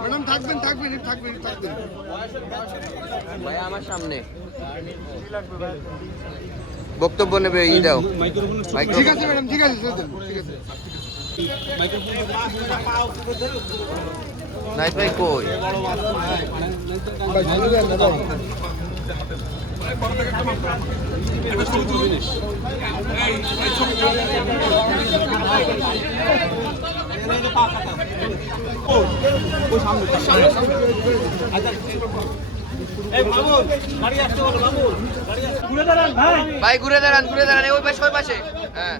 Madam থাকবেন থাকবেন থাকবেন থাকবেন। ভাই আমার সামনে। বক্তব্য নেবে ই দাও। ঠিক আছে ম্যাডাম ঠিক আছে ঠিক আছে। নাইট ভাই কই? ভাই, ঘুরে দাঁড়ান ঘুরে দাঁড়ান। ওই পাশে ওই পাশে। হ্যাঁ।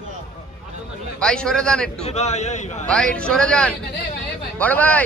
ভাই সরে যান একটু। ভাই সরে যান। বড় ভাই।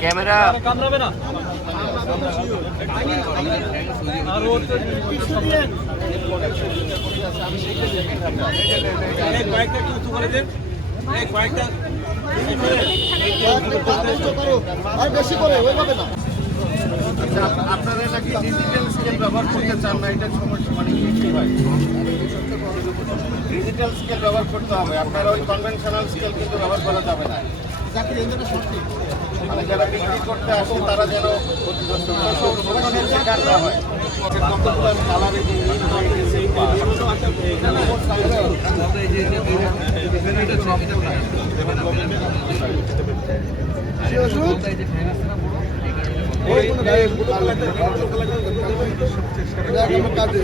ক্যামেরা বেশি করে আপনারা নাকি ডিজিটাল স্কেল ব্যবহার করতে চান না? এটা সমস্যা মানে ভাই ডিজিটাল স্কেল ব্যবহার করতে হবে। আপনারা ওই কনভেনশনাল স্কেল কিন্তু ব্যবহার করা যাবে না। মানে যারা বিক্রি করতে আসে তারা যেন শিকার না হয়। কালারে যে নীল হয়ে গেছে কাজে